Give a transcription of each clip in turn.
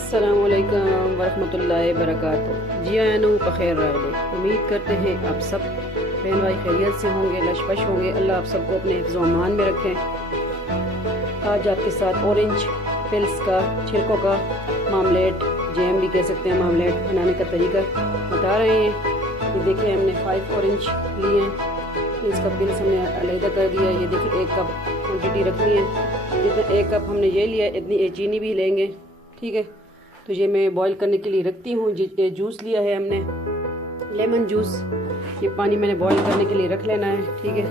अस्सलामुअलैकुम वरहमतुल्लाहि वबरकातुहू। जी आनू बखैर रहले। उम्मीद करते हैं आप सब बहन भाई खैरियत से होंगे, लशपश होंगे। अल्लाह आप सबको अपने हिफ्ज़ व अमान में रखें। आज आपके साथ ऑरेंज पिल्स का छिलकों का मामलेट, जैम भी कह सकते हैं, मामलेट बनाने का तरीका बता रहे हैं। ये देखिए हमने 5 ऑरेंज लिए हैं, इसका पिल्स हमने अलहदा कर दिया। ये देखिए 1 कप क्वांटिटी रखनी है। जितना 1 कप हमने ये लिया इतनी चीनी भी लेंगे, ठीक है। तो ये मैं बॉईल करने के लिए रखती हूँ। जूस लिया है हमने, लेमन जूस। ये पानी मैंने बॉईल करने के लिए रख लेना है, ठीक है।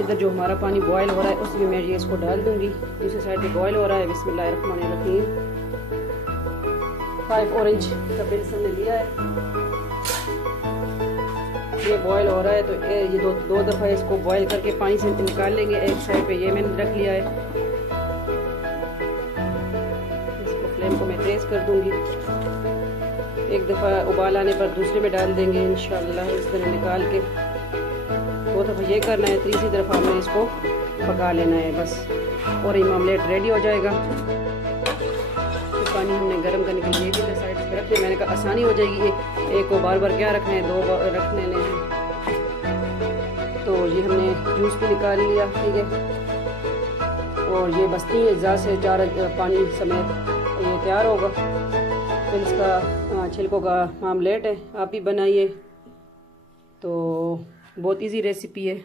इधर जो हमारा पानी बॉईल हो रहा है उसमें मैं ये इसको डाल दूंगी। दूसरी साइड पे बॉईल हो रहा है। बिस्मिल्लाहिर्रहमानिर्रहीम। 5 ऑरेंज का पिल्स हमने लिया है, ये बॉईल हो रहा है। तो ये दो दफ़ा इसको बॉईल करके पानी से निकाल लेंगे। एक साइड पे ये मैंने रख लिया है, इसको फ्लेम को मैं तेज़ कर दूंगी। एक दफ़ा उबाल आने पर दूसरे में डाल देंगे इंशाल्लाह। इस तरह निकाल के 2 दफ़ा ये करना है, तीसरी तरफ हमें इसको पका लेना है बस, और ये मामलेट रेडी हो जाएगा। तो पानी हमने गर्म करने के लिए भी साइड पे रख दिया। मैंने कहा आसानी हो जाएगी, एक को बार बार क्या रखना है, 2 बार रखने हैं। तो ये हमने जूस भी निकाल लिया, ठीक है। और ये बस्ती अज्जा से 4 पानी समेत ये तैयार होगा। फिर इसका छिलकों का मामलेट है, आप भी बनाइए। तो बहुत इजी रेसिपी है,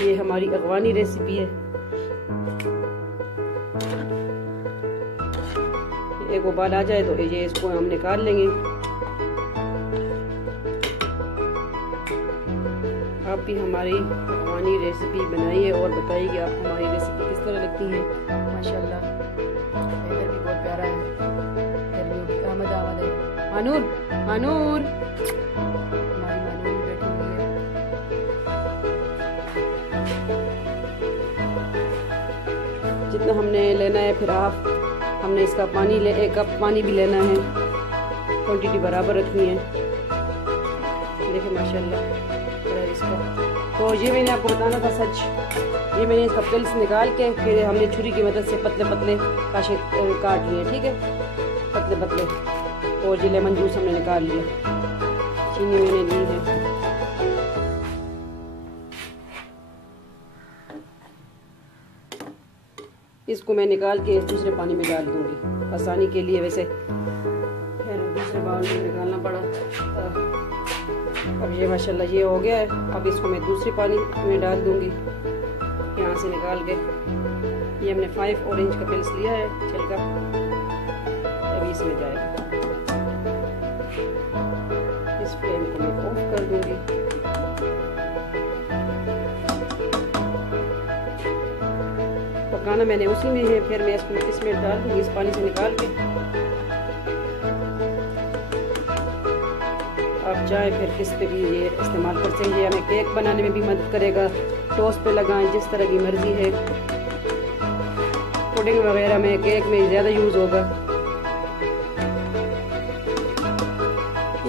ये हमारी अफगानी रेसिपी है। एक उबाल आ जाए तो ये इसको हम निकाल लेंगे। आप भी हमारी अफगानी रेसिपी बनाइए और बताइए कि आपको हमारी रेसिपी किस तरह लगती है। माशाल्लाह वेदर भी बहुत प्यारा है, गर्मियों की आमद है। मानूर मानूर, हमारी मानूर बैठी हुई है। जितना हमने लेना है, फिर हमने इसका पानी 1 कप पानी भी लेना है, क्वांटिटी बराबर रखनी है। देखिए माशाल्लाह इसका। तो ये मैंने आपको बताना था सच, ये मैंने इसका पिल्स निकाल के फिर हमने छुरी की मदद से पतले पतले काशे काट लिए, ठीक है, पतले पतले। और ये लेमन जूस हमने निकाल लिया, चीनी मैंने ली है। इसको मैं निकाल के दूसरे पानी में डाल दूंगी आसानी के लिए। वैसे फिर दूसरे बाउल में निकालना पड़ा। अब ये माशाल्लाह ये हो गया है। अब इसको मैं दूसरे पानी में डाल दूंगी यहाँ से निकाल के। ये हमने 5 ऑरेंज का पिल्स लिया है छिलका, अभी इसमें जाएगा। इस फ्लेम को मैं ऑफ कर दूंगी। पकाना मैंने उसी में है, फिर मैं इसको इसमें डाल दूंगी इस पानी से निकाल के। आप चाहे फिर किस पे भी ये इस्तेमाल कर सकते हैं। हमें केक बनाने में भी मदद करेगा, टोस्ट पे लगाएं, जिस तरह की मर्जी है। पुडिंग वगैरह में, केक में ज़्यादा यूज़ होगा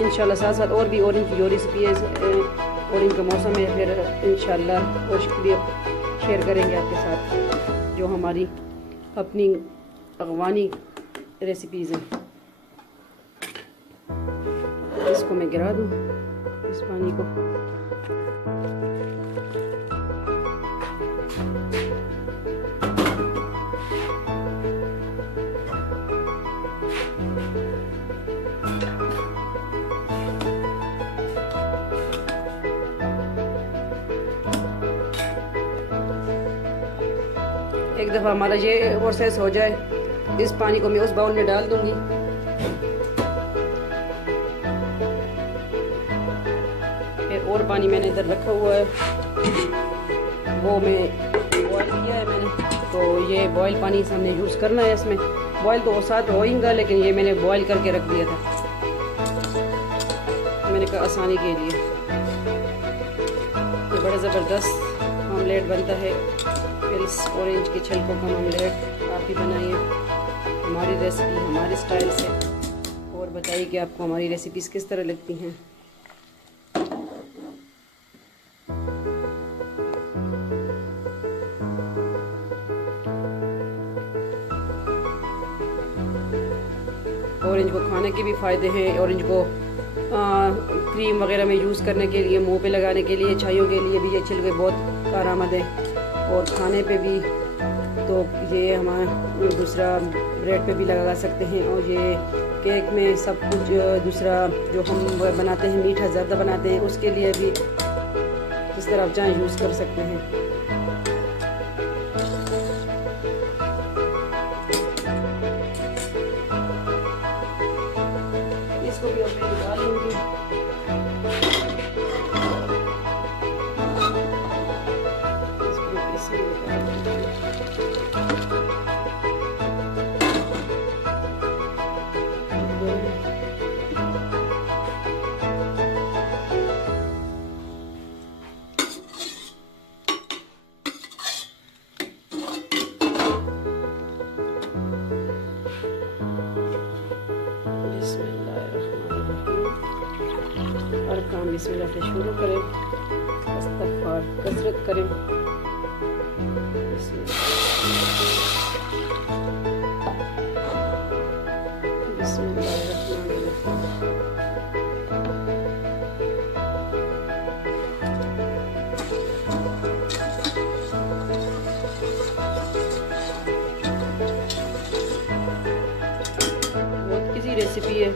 इंशाल्लाह। साथ साथ और भी ऑरेंज की जो रेसिपी है, ऑरेंज का मौसम है, फिर इंशाल्लाह और भी शेयर करेंगे आपके साथ जो हमारी अपनी अफगानी रेसिपीज़ हैं। इसको मैं गिरा दूँ इस पानी को। एक दफ़ा हमारा ये प्रोसेस हो जाए, इस पानी को मैं उस बाउल में डाल दूंगी। और पानी मैंने इधर रखा हुआ है, वो मैं बॉईल किया है मैंने। तो ये बॉईल पानी से हमने यूज़ करना है। इसमें बॉईल तो वो साथ होएगा, लेकिन ये मैंने बॉईल करके रख दिया था, मैंने कहा आसानी के लिए। ये बड़ा ज़बरदस्त मामलेट बनता है, पिल्स ऑरेंज के छिलकों का मामलेट। आप भी बनाइए हमारी रेसिपी, हमारे स्टाइल से, और बताइए कि आपको हमारी रेसिपीज़ किस तरह लगती हैं। और इनको खाने के भी फ़ायदे हैं और इनको क्रीम वगैरह में यूज़ करने के लिए, मुंह पे लगाने के लिए, चायों के लिए भी ये छिलके बहुत कारआमद है और खाने पे भी। तो ये हमारा दूसरा ब्रेड पे भी लगा सकते हैं और ये केक में सब कुछ दूसरा जो हम बनाते हैं मीठा ज़्यादा बनाते हैं उसके लिए भी जिस तरह आप चाहें यूज़ कर सकते हैं। इसको भी मैं निकाल लूँगी। हर काम बिस्मिल्लाह से शुरू करें, इस्तग़फ़ार कसरत करें। बहुत इजी रेसिपी है।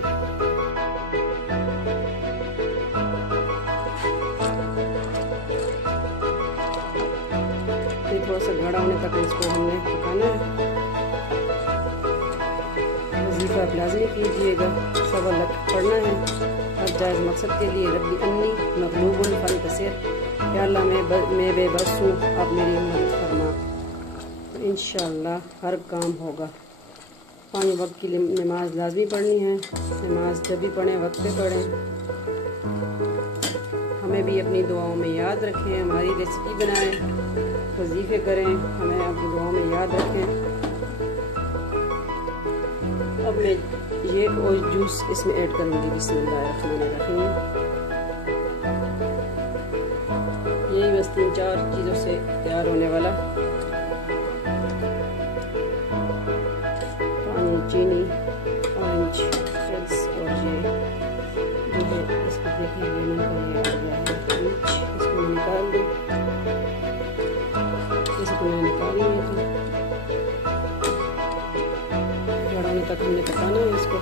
थोड़ा सा गाढ़ा होने तक इसको हमने पकाना है। वजीफा आप लाज़मी कीजिएगा, सब अलग पढ़ना है हर जायज़ मकसद के लिए। रब्बी अन्नी मग़लूबुन फ़ंतसिर, या अल्लाह मैं बेबस हूँ, आप मेरी मदद फरमा। तो इंशाअल्लाह हर काम होगा। 5 वक्त की नमाज लाज़मी पढ़नी है। नमाज जब भी पढ़ें वक्त पे पढ़ें। हमें भी अपनी दुआओं में याद रखें, हमारी रेसिपी बनाएं, वजीफ़े करें, हमें अपनी दुआओं में याद रखें। अब मैं ये और जूस इसमें ऐड करूँगी। बिस्मिल्लाहिर्रहमानिर्रहीम। यही बस 3-4 चीज़ों से तैयार होने वाला। पानी, चीनी, ऑरेंज फ्रेश और ये जो है इसको देखिए लेमन का ये आ गया है। इसको मैं निकाल दूँ। इसको मैंने निकाल लिया था। घड़ाने तक हमने पकाना है इसको।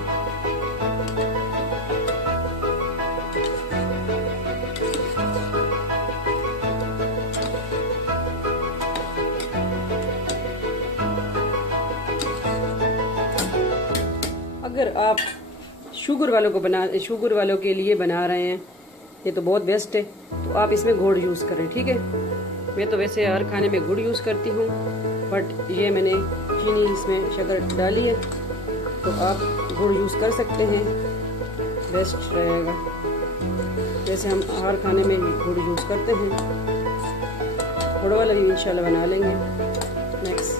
अगर आप शुगर वालों के लिए बना रहे हैं, ये तो बहुत बेस्ट है। तो आप इसमें गुड़ यूज़ करें, ठीक है। मैं तो वैसे हर खाने में गुड़ यूज़ करती हूँ, बट ये मैंने चीनी इसमें शक्कर डाली है, तो आप गुड़ यूज़ कर सकते हैं, बेस्ट रहेगा। जैसे हम हर खाने में गुड़ यूज़ करते हैं। गुड़ वाला भी इंशाल्लाह बना लेंगे नेक्स्ट।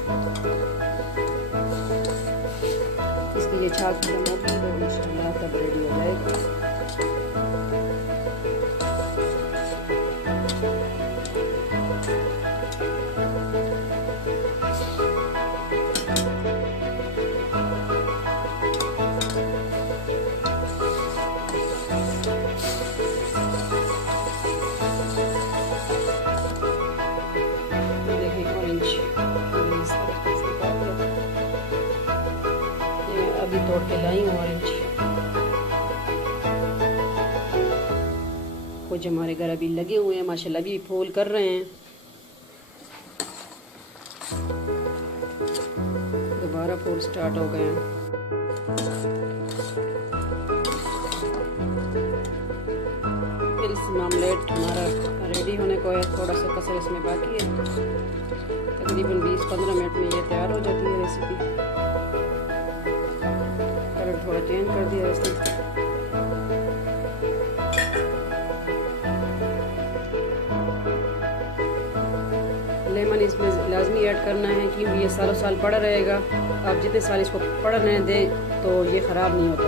इसकी ये छाल खत्म होगी तो इंशाल्लाह तब रेडी हो जाएगा। अभी तोड़ के लाई हूँ ऑरेंज। कुछ हमारे घर अभी लगे हुए हैं माशाल्लाह, अभी फूल कर रहे हैं। दोबारा फूल स्टार्ट हो गए हैं। फिर इस मामलेट हमारा रेडी होने को है, थोड़ा सा कसर इसमें बाकी है। तकरीबन 20-15 मिनट में ये तैयार हो जाती है रेसिपी। कलर थोड़ा चेंज कर दिया इसने। लेमन इसमें लाजमी ऐड करना है क्योंकि ये सालों साल पड़ा रहेगा। आप जितने साल इसको पड़ने दें तो ये ख़राब नहीं होता।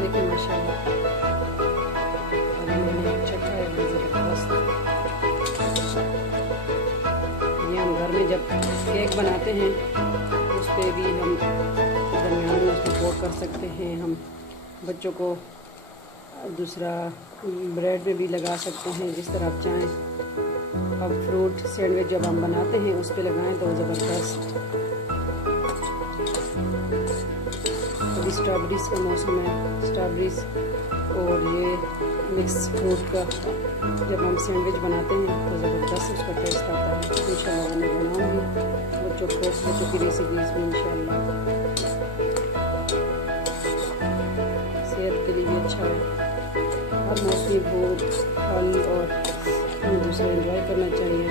देखिए माशाल्लाह मैंने चखा है ज़बरदस्त। जब केक बनाते हैं उस पर भी हम दरमियान में उसको कोट कर सकते हैं। हम बच्चों को दूसरा ब्रेड में भी लगा सकते हैं, जिस तरह आप चाहें। अब फ्रूट सैंडविच जब हम बनाते हैं उस पर लगाएं तो ज़बरदस्त। अभी स्ट्रॉबेरीज का मौसम है, स्ट्रॉबेरीज और ये मिक्स फ्रूट का जब हम सैंडविच बनाते हैं तो ज़बरदस्त उसका टेस्ट आता है। इंशाल्लाह मैं बनाऊँगी बच्चों की रेसिपीज़ भी इंशाल्लाह। सेहत के लिए भी अच्छा है। हर मौसमी फूड फल और दूसरा एंजॉय करना चाहिए।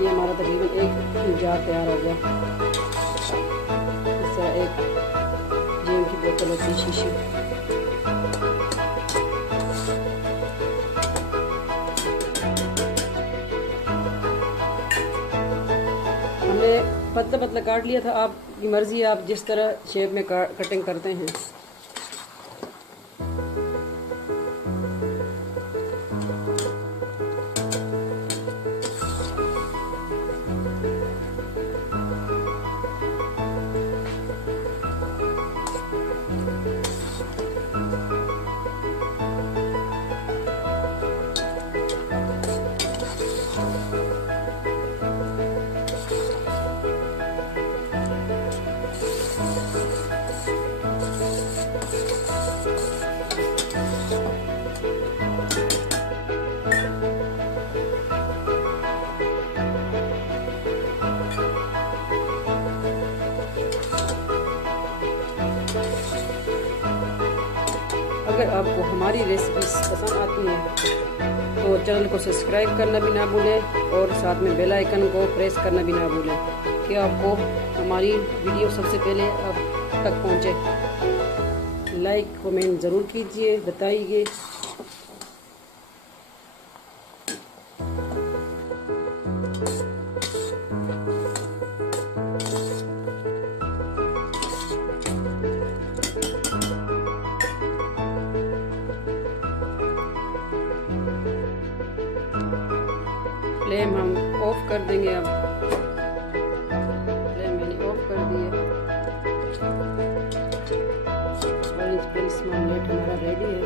ये हमारा तकरीबन एक जार तैयार हो गया। इस तरह एक जेम की बोतल होती है शीशी। हमने पतला पतला काट लिया था, आपकी मर्ज़ी है आप जिस तरह शेप में कटिंग करते हैं। अगर आपको हमारी रेसिपीज पसंद आती हैं तो चैनल को सब्सक्राइब करना भी ना भूलें और साथ में बेल आइकन को प्रेस करना भी ना भूलें कि आपको हमारी वीडियो सबसे पहले आप तक पहुंचे। लाइक कमेंट ज़रूर कीजिए, बताइए। फ्लेम हम ऑफ कर देंगे। अब फ्लेम मैंने ऑफ कर दी है। ऑरेंज पीस मामलेट हमारा रेडी है।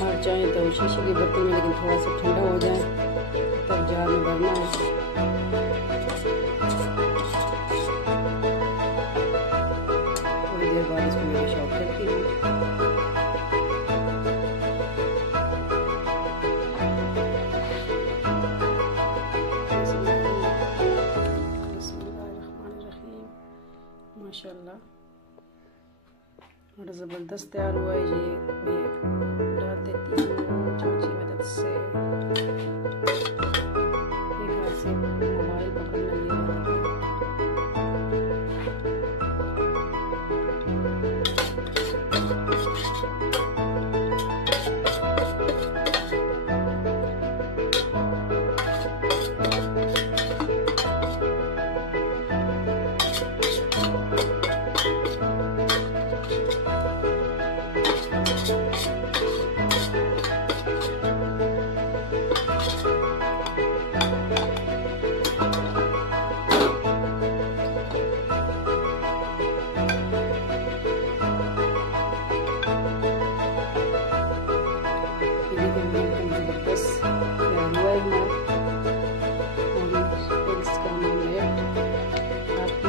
आप चाहें तो शीशे के बर्तन में, लेकिन थोड़ा सा ठंडा हो जाए तब जार में भरना है। बाद इसको मैं डिश आउट करती हूँ। माशाल्लाह और ज़बरदस्त तैयार हुआ है। ये मैं डाल देती हूँ चम्मच की मदद से। एक हाथ से मोबाइल पकड़ना नहीं आ रहा।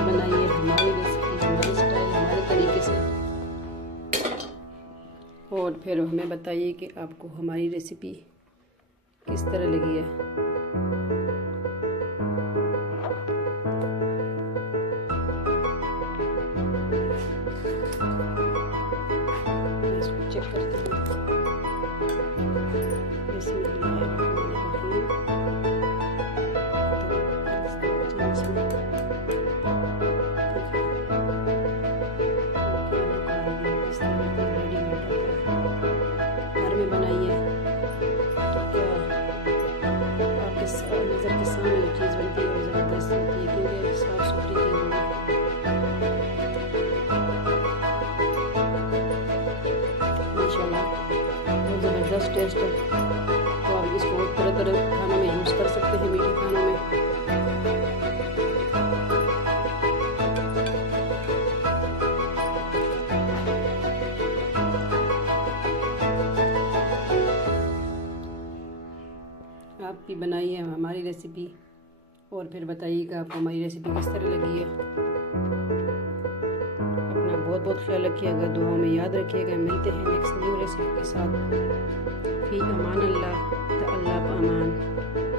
बनाइए हमारी रेसिपी, हमारी स्टाइल, हमारे तरीके से, और फिर हमें बताइए कि आपको हमारी रेसिपी किस तरह लगी है। चेक करते हैं। घर में बनाइए तो क्या ज़बरदस्त टेस्ट है। तो आप इसको तरह तरह खानों में यूज़ कर सकते हैं, मीठे खानों में। आप भी बनाइए हमारी रेसिपी और फिर बताइएगा आपको हमारी रेसिपी किस तरह लगी है। अपना बहुत बहुत ख्याल रखिएगा, दुआओं में याद रखिएगा। मिलते हैं नेक्स्ट न्यू रेसिपी के साथ। फी अमान अल्लाह, अल्लाह पामान।